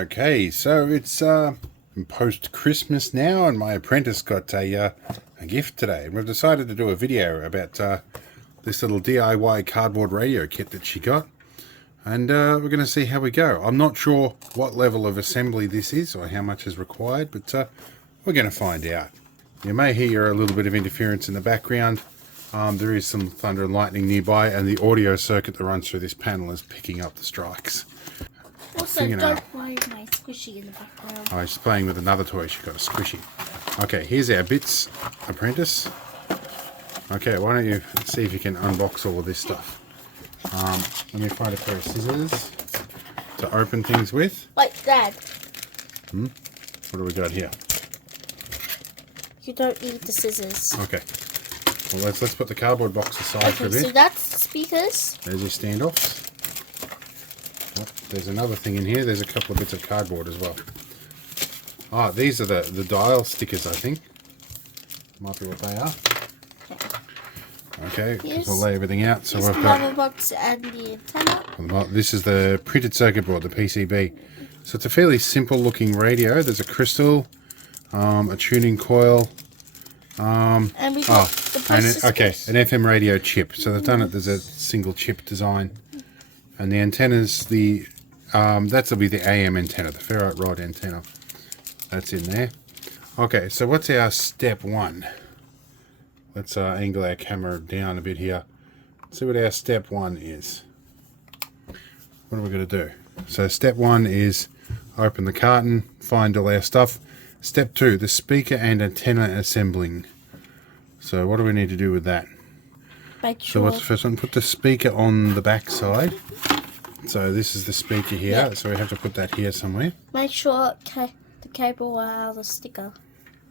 Okay, so it's post-Christmas now, and my apprentice got a gift today. We've decided to do a video about this little DIY cardboard radio kit that she got, and we're going to see how we go. I'm not sure what level of assembly this is or how much is required, but we're going to find out. You may hear a little bit of interference in the background. There is some thunder and lightning nearby, and the audio circuit that runs through this panel is picking up the strikes. Also, don't play with my squishy in the background. Oh, she's playing with another toy. She got a squishy. Okay, here's our bits, apprentice. Okay, why don't you see if you can unbox all of this stuff. Let me find a pair of scissors to open things with. Like Dad. What do we got here? You don't need the scissors. Okay. Well, let's put the cardboard box aside for a bit. So that's the speakers. There's your standoffs. Oh, there's another thing in here. There's a couple of bits of cardboard as well. Ah, these are the dial stickers, I think. Might be what they are. Okay, we'll lay everything out. So we've got the box and the antenna. This is the printed circuit board, the PCB. So it's a fairly simple looking radio. There's a crystal, a tuning coil, and we got the an FM radio chip. So they've done it. There's a single chip design, and the antennas. That'll be the AM antenna, the ferrite rod antenna. That's in there. Okay, so what's our step one? Let's angle our camera down a bit here. See what our step one is. What are we going to do? So step one is open the carton, find all our stuff. Step two, the speaker and antenna assembling. So what do we need to do with that? So what's the first one? Put the speaker on the back side. So this is the speaker here. Yep. So we have to put that here somewhere. Make sure the cable out of the sticker.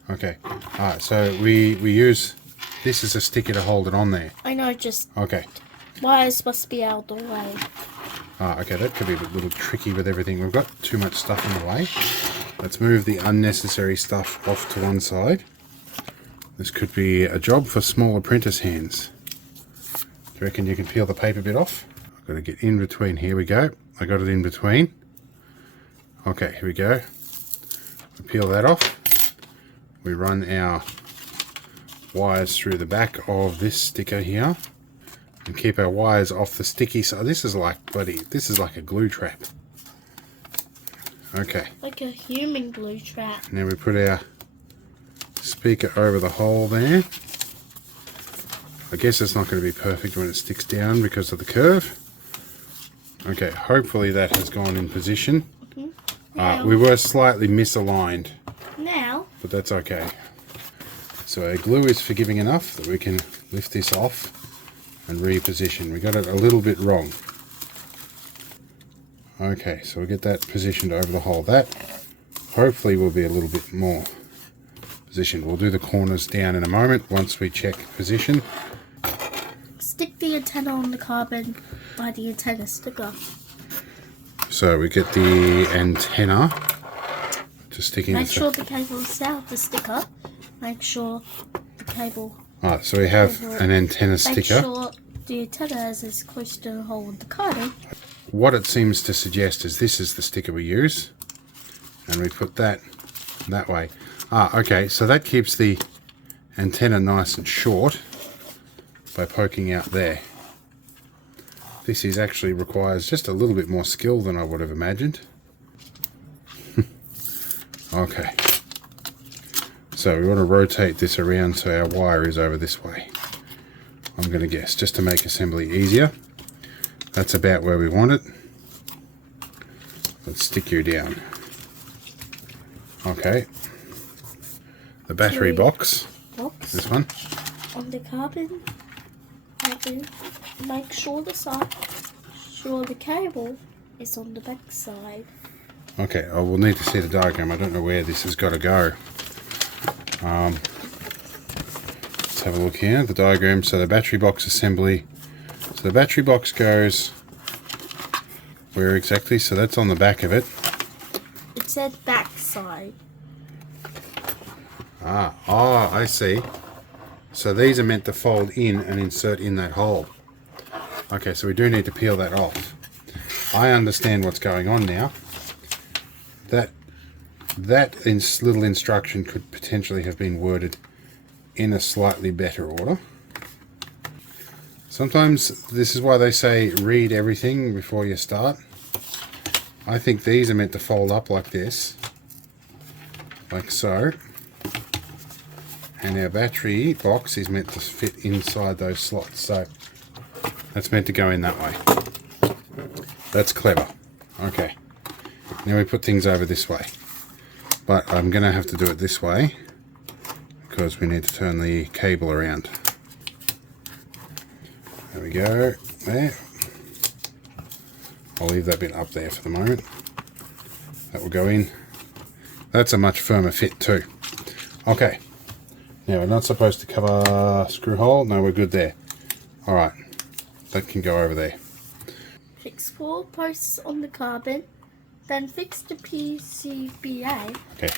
Okay. Alright, so we use this as a sticker to hold it on there. I know, just okay. Why is supposed to be out the way? Okay, that could be a little tricky with everything. We've got too much stuff in the way. Let's move the unnecessary stuff off to one side. This could be a job for small apprentice hands. Do you reckon you can peel the paper bit off? I've got to get in between. Here we go. I got it in between. Okay, here we go. We peel that off. We run our wires through the back of this sticker here. And keep our wires off the sticky side. This is like a glue trap. Okay. Like a human glue trap. Now we put our speaker over the hole there. I guess it's not going to be perfect when it sticks down because of the curve. Okay, hopefully that has gone in position. We were slightly misaligned. Now. But that's okay. So our glue is forgiving enough that we can lift this off and reposition. We got it a little bit wrong. Okay, so we get that positioned over the hole. That hopefully will be a little bit more positioned. We'll do the corners down in a moment once we check position. Stick the antenna on the carbon by the antenna sticker. So we get the antenna to stick in. Make sure the cable is out the sticker. Make sure the cable. Alright, so we have an antenna sticker. Make sure the antenna is as close to the hole with the carbon. What it seems to suggest is this is the sticker we use, and we put that way. Okay, so that keeps the antenna nice and short by poking out there. This is actually requires just a little bit more skill than I would have imagined. Okay, so we want to rotate this around so our wire is over this way. I'm going to guess, just to make assembly easier. That's about where we want it. Let's stick you down. Okay. The battery box. This one. On the carbon. Make sure the cable is on the back side. Okay, we'll need to see the diagram. I don't know where this has got to go. Let's have a look here. The diagram. So the battery box assembly. So the battery box goes where exactly? So that's on the back of it. It said back side. I see. So these are meant to fold in and insert in that hole. Okay, so we do need to peel that off. I understand what's going on now. that little instruction could potentially have been worded in a slightly better order. Sometimes this is why they say read everything before you start. I think these are meant to fold up like this, like so, and our battery box is meant to fit inside those slots, so that's meant to go in that way. That's clever. Okay, now we put things over this way, but I'm going to have to do it this way because we need to turn the cable around. There we go, there. I'll leave that bit up there for the moment. That will go in. That's a much firmer fit too. Okay, now we're not supposed to cover screw hole. No, we're good there. Alright, that can go over there. Fix 4 posts on the carbon, then fix the PCBA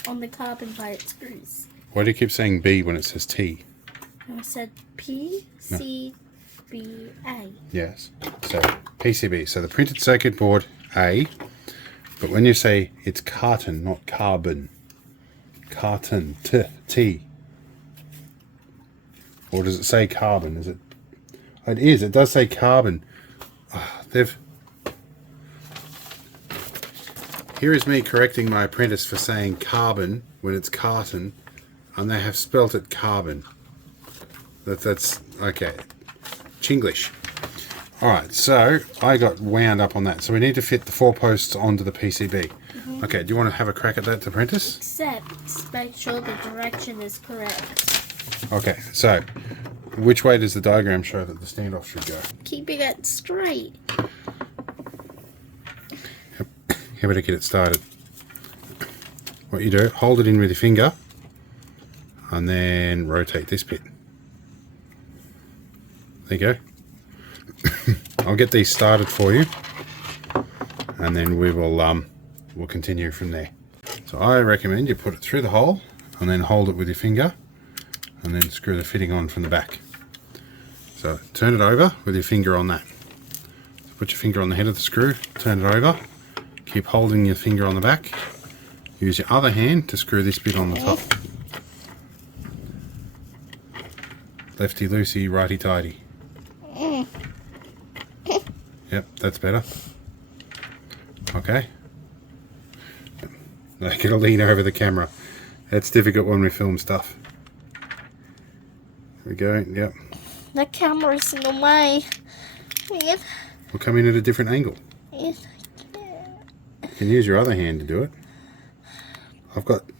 on the carbon by its screws. Why do you keep saying B when it says T? I said PCBA. Yes, so PCB, so the printed circuit board A, but when you say it's carton, not carbon, carton, T, or does it say carbon? Is it? It is, it does say carbon. Here is me correcting my apprentice for saying carbon when it's carton, and they have spelt it carbon. That's okay. Chinglish. Alright, so I got wound up on that. So we need to fit the 4 posts onto the PCB. Okay, do you want to have a crack at that, apprentice? Except make sure the direction is correct. Okay, so which way does the diagram show that the standoff should go? Keeping it straight. How about to get it started? What you do, hold it in with your finger and then rotate this bit. There you go. I'll get these started for you and then we will we'll continue from there. So I recommend you put it through the hole and then hold it with your finger and then screw the fitting on from the back. So turn it over with your finger on that. So put your finger on the head of the screw, turn it over, keep holding your finger on the back, use your other hand to screw this bit on the top. Lefty loosey, righty tighty. Yep, that's better. Okay. I gotta lean over the camera. That's difficult when we film stuff. There we go, yep. The camera's in the way. We'll come in at a different angle. You can use your other hand to do it.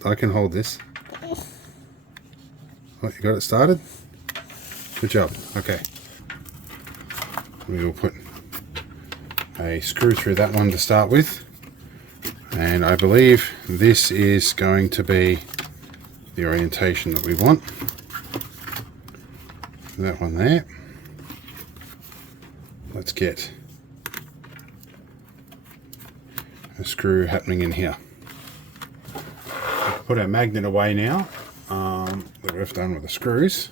I can hold this. Oh, you got it started? Good job. Okay. We will put a screw through that one to start with, and I believe this is going to be the orientation that we want. That one there. Let's get a screw happening in here. Put our magnet away now that we've done with the screws.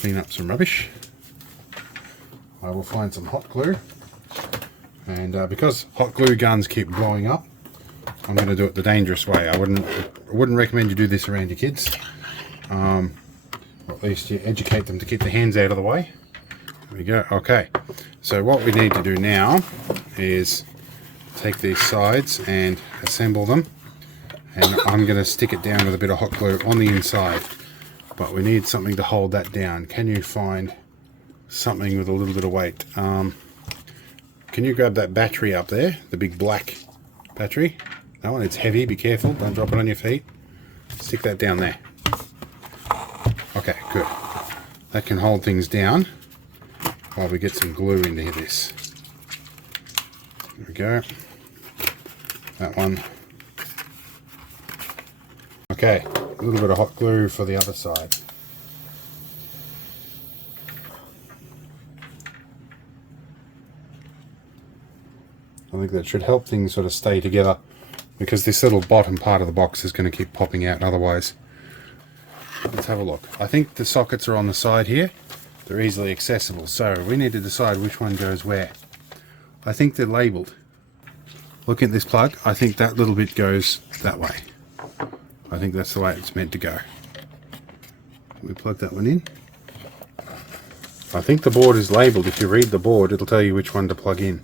Clean up some rubbish. I will find some hot glue, and because hot glue guns keep blowing up, I'm going to do it the dangerous way. I wouldn't recommend you do this around your kids. Or at least you educate them to keep their hands out of the way. There we go. Okay, so what we need to do now is take these sides and assemble them, and I'm going to stick it down with a bit of hot glue on the inside, but we need something to hold that down. Can you find something with a little bit of weight? Can you grab that battery up there, the big black battery? That one, it's heavy, be careful, don't drop it on your feet. Stick that down there. Okay, good. That can hold things down while we get some glue into this. There we go. That one. Okay, a little bit of hot glue for the other side. I think that should help things sort of stay together, because this little bottom part of the box is going to keep popping out otherwise. Let's have a look. I think the sockets are on the side here. They're easily accessible, so we need to decide which one goes where. I think they're labelled. Look at this plug. I think that little bit goes that way. I think that's the way it's meant to go. We plug that one in. I think the board is labelled. If you read the board, it'll tell you which one to plug in.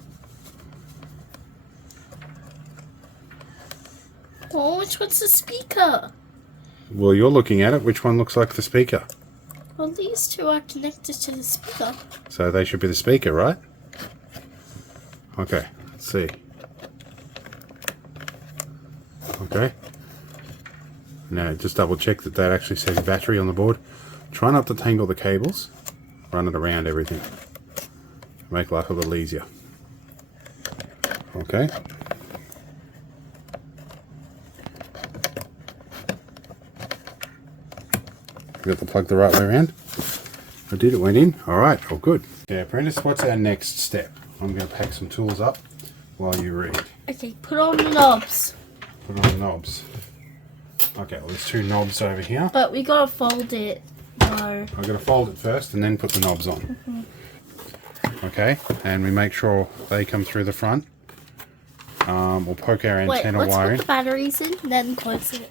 Oh, which one's the speaker? Well, you're looking at it. Which one looks like the speaker? Well, these two are connected to the speaker. So they should be the speaker, right? Okay, let's see. Okay. Now, just double check that that actually says battery on the board. Try not to tangle the cables. Run it around everything. Make life a little easier. Okay. Got the plug the right way around. I did, it went in. Alright, all good. Okay, apprentice, what's our next step? I'm going to pack some tools up while you read. Okay, put on the knobs. Put on the knobs. Okay, well there's two knobs over here. But we gotta fold it. No. I've got to fold it first and then put the knobs on. Okay, and we make sure they come through the front. We'll poke our antenna let's wire in. put the batteries in, then close it.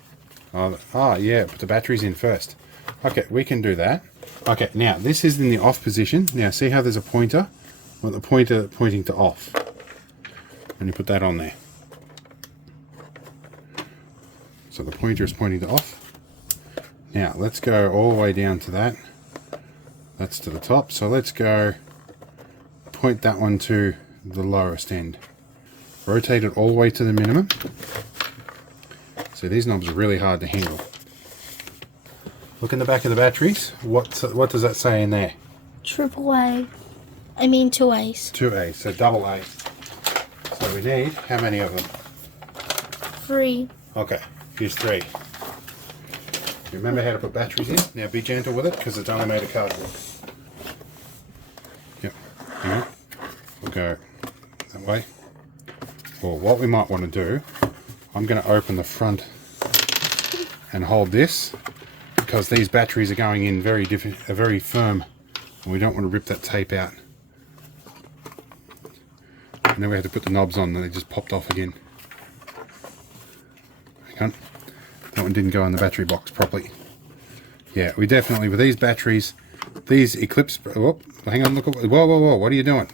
Oh, yeah, put the batteries in first. Okay, we can do that. Okay, now this is in the off position. Now see how there's a pointer? Well, the pointer pointing to off. And you put that on there. So the pointer is pointing to off. Now let's go all the way down to that. That's to the top. So let's go point that one to the lowest end. Rotate it all the way to the minimum. So these knobs are really hard to handle. Look in the back of the batteries. What does that say in there? AAA. I mean 2A's. 2A, so double A. So we need, how many of them? 3. Okay, here's 3. Remember how to put batteries in? Now be gentle with it because it's only made of cardboard. Yep, hang on. We'll go that way. Well, what we might want to do, I'm going to open the front and hold this because these batteries are going in very firm and we don't want to rip that tape out. And then we had to put the knobs on and they just popped off again. Hang on. That one didn't go in the battery box properly. Yeah, we definitely, with these batteries, these Eclipse, oh, hang on, look, whoa, what are you doing?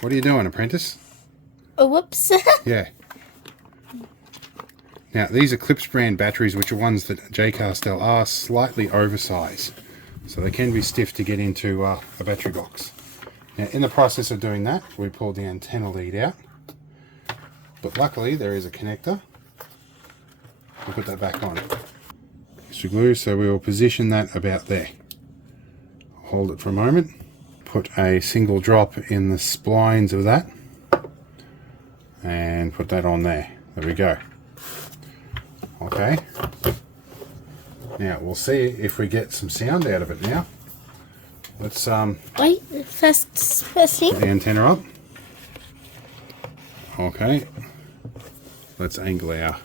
What are you doing, apprentice? Oh, whoops. Yeah. Now, these Eclipse brand batteries, which are ones that Jaycar sell, are slightly oversized. So they can be stiff to get into a battery box. Now, in the process of doing that, we pulled the antenna lead out. But luckily, there is a connector. We'll put that back on. Extra glue, so we will position that about there. Hold it for a moment. Put a single drop in the splines of that. And put that on there. There we go. Okay. Now, we'll see if we get some sound out of it now. Let's Wait, first thing. put the antenna up. Okay. Let's angle our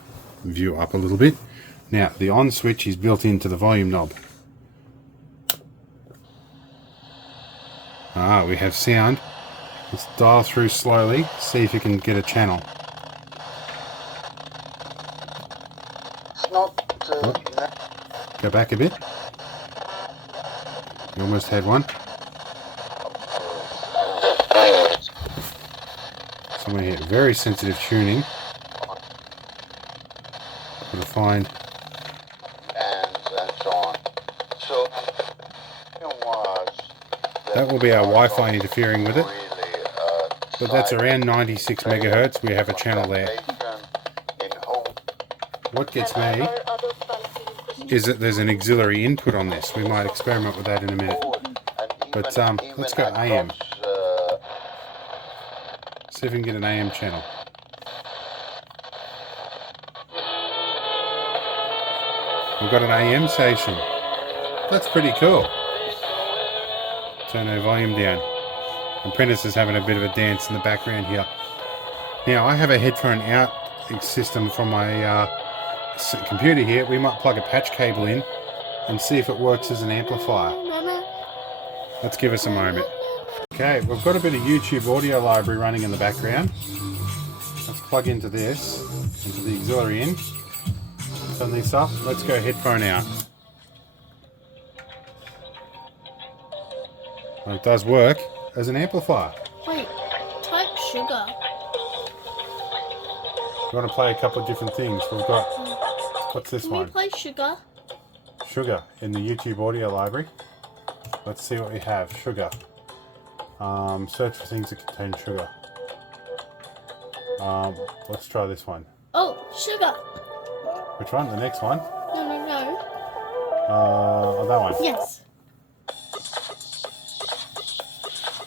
view up a little bit. Now, the on switch is built into the volume knob. Ah, we have sound. Let's dial through slowly, see if you can get a channel. It's not. Go back a bit. You almost had one. Somewhere here, very sensitive tuning. Gotta find. And so on. So, That will be our Wi-Fi interfering with it. But that's around 96 megahertz. We have a channel there. What gets me is that there's an auxiliary input on this. We might experiment with that in a minute. But let's go AM. See if we can get an AM channel. We've got an AM station. That's pretty cool. Turn our volume down. Apprentice is having a bit of a dance in the background here. Now I have a headphone out system from my computer here. We might plug a patch cable in and see if it works as an amplifier. Let's give us a moment. Okay, we've got a bit of YouTube audio library running in the background. Let's plug into this, into the auxiliary in. Turn this up. Let's go headphone out. Well, it does work as an amplifier. Wait, type sugar. You want to play a couple of different things? We've got, what's this Can one? we play sugar? Sugar in the YouTube audio library. Let's see what we have. Sugar. Search for things that contain sugar. Let's try this one. Oh, sugar. Which one? The next one? No. Oh, that one. Yes.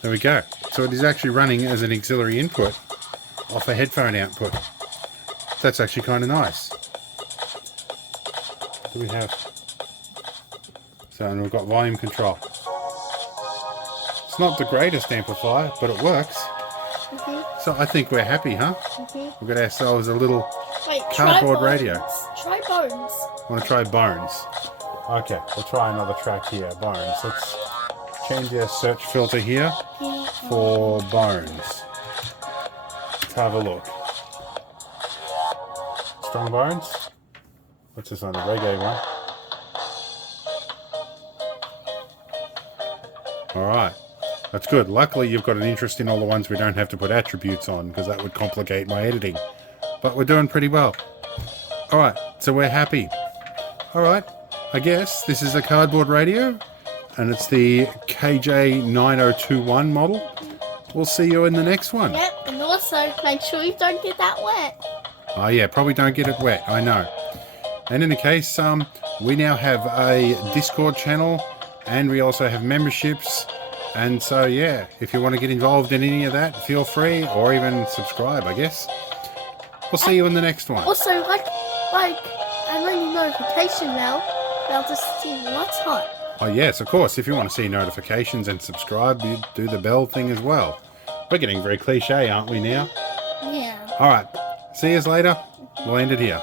There we go. So it is actually running as an auxiliary input off a headphone output. That's actually kind of nice. What do we have? So, and we've got volume control. It's not the greatest amplifier, but it works. So I think we're happy, huh? We've got ourselves a little cardboard radio. Try Bones. Want to try Bones? Okay, we'll try another track here, Bones. Let's change our search filter here for Bones. Let's have a look. Strong Bones? What's this on, the reggae one? Alright, that's good. Luckily you've got an interest in all the ones we don't have to put attributes on, because that would complicate my editing. But we're doing pretty well. Alright, so we're happy. Alright, I guess this is a cardboard radio, and it's the KJ9021 model. We'll see you in the next one. Yep, and also make sure you don't get that wet. Oh yeah, probably don't get it wet, I know. And in the case, we now have a Discord channel, and we also have memberships. And so yeah, if you want to get involved in any of that, feel free, or even subscribe, I guess. We'll see you in the next one. Also, and ring the notification bell. They'll just see what's hot. Oh yes, of course. If you want to see notifications and subscribe, you do the bell thing as well. We're getting very cliche, aren't we now? Yeah. Alright, see you later. We'll end it here.